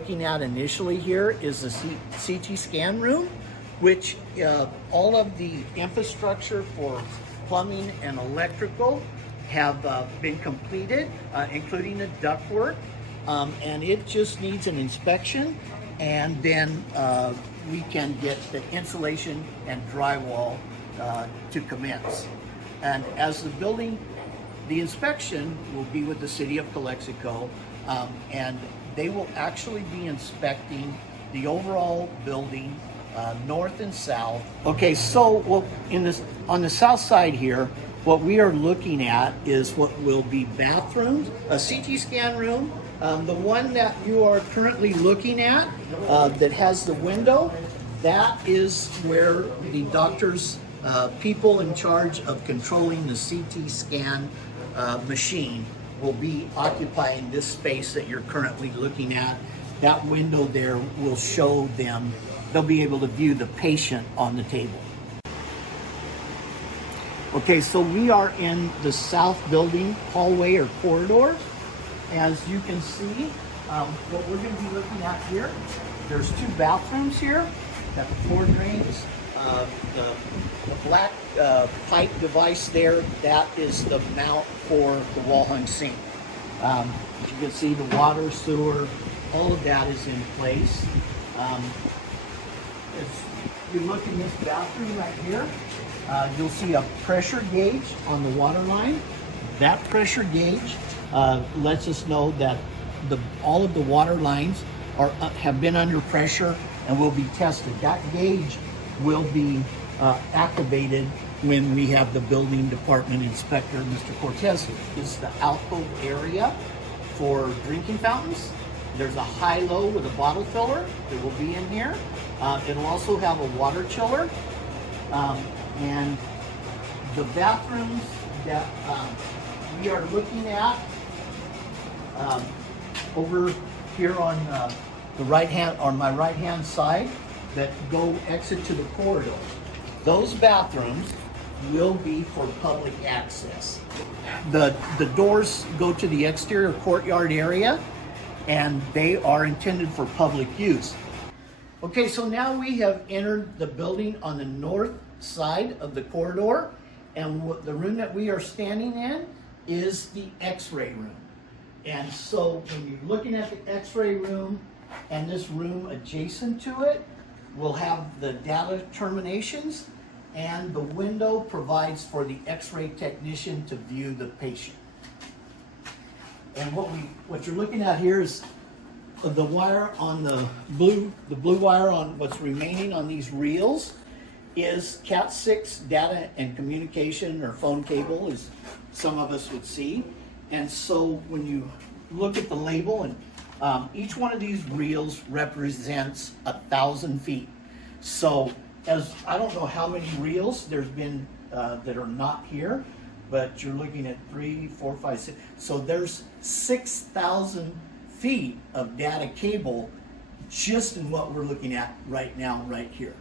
looking at initially here is the CT scan room, which all of the infrastructure for plumbing and electrical have been completed, including the ductwork, and it just needs an inspection, and then we can get the insulation and drywall to commence. And as the building, the inspection will be with the City of Calexico, and they will actually be inspecting the overall building, north and south. Okay, so on the south side here, what we are looking at is what will be bathrooms, a CT scan room. The one that you are currently looking at that has the window, that is where the doctors, people in charge of controlling the CT scan machine, will be occupying this space that you're currently looking at. That window there will show them, they'll be able to view the patient on the table. Okay, so we are in the south building hallway or corridor. As you can see, what we're going to be looking at here, there's two bathrooms here. Got the floor drains, the black pipe device there, that is the mount for the wall-hung sink. As you can see, the water, sewer, all of that is in place. If you look in this bathroom right here, you'll see a pressure gauge on the water line. That pressure gauge lets us know that all of the water lines have been under pressure and will be tested. That gauge will be activated when we have the building department inspector, Mr. Cortez. This is the alcove area for drinking fountains. There's a high-low with a bottle filler that will be in here. It'll also have a water chiller. And the bathrooms that we are looking at over here on the right hand, on my right hand side, that go exit to the corridor. Those bathrooms will be for public access. The doors go to the exterior courtyard area, and they are intended for public use. Okay, so now we have entered the building on the north side of the corridor, and the room that we are standing in is the x-ray room. And so when you're looking at the x-ray room and this room adjacent to it, we'll have the data terminations, and the window provides for the x-ray technician to view the patient. And what you're looking at here is the wire on the blue wire on what's remaining on these reels is Cat6 data and communication, or phone cable, as some of us would see. And so when you look at the label, and each one of these reels represents 1,000 feet. So as I don't know how many reels there's been that are not here, but you're looking at 3, 4, 5, 6. So there's 6,000 feet of data cable just in what we're looking at right now, right here.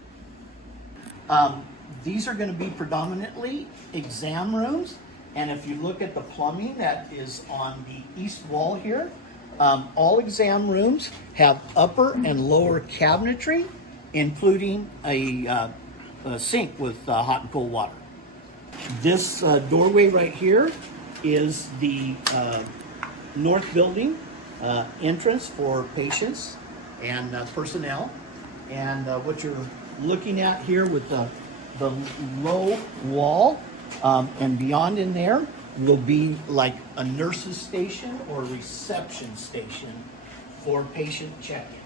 These are going to be predominantly exam rooms, and if you look at the plumbing that is on the east wall here, all exam rooms have upper and lower cabinetry, including a sink with hot and cold water. This doorway right here is the north building entrance for patients and personnel. And what you're looking at here with the low wall and beyond in there will be like a nurse's station or reception station for patient check-in.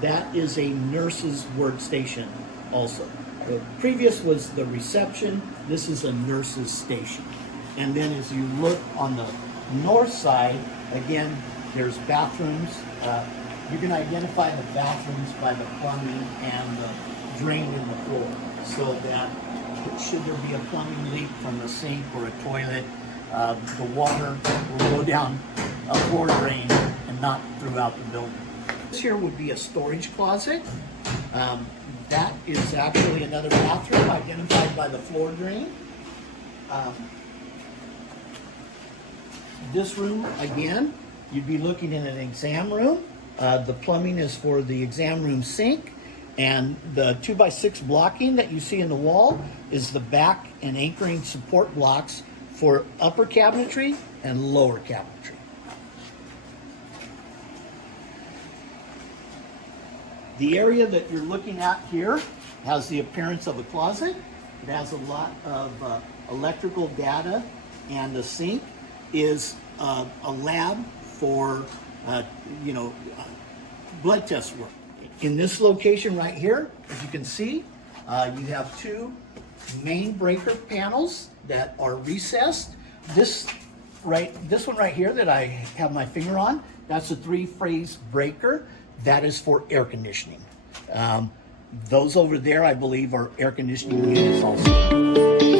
That is a nurse's workstation also. The previous was the reception. This is a nurse's station. And then as you look on the north side, again, there's bathrooms. You can identify the bathrooms by the plumbing and the drain in the floor, so that should there be a plumbing leak from the sink or a toilet, the water will go down a floor drain and not throughout the building. This here would be a storage closet. That is actually another bathroom identified by the floor drain. This room, again, you'd be looking in an exam room. The plumbing is for the exam room sink, and the 2x6 blocking that you see in the wall is the back and anchoring support blocks for upper cabinetry and lower cabinetry. The area that you're looking at here has the appearance of a closet. It has a lot of electrical data, and the sink is a lab for blood test work. In this location right here, as you can see, you have two main breaker panels that are recessed. This one right here that I have my finger on, that's a 3-phase breaker. That is for air conditioning. Those over there, I believe, are air conditioning units also.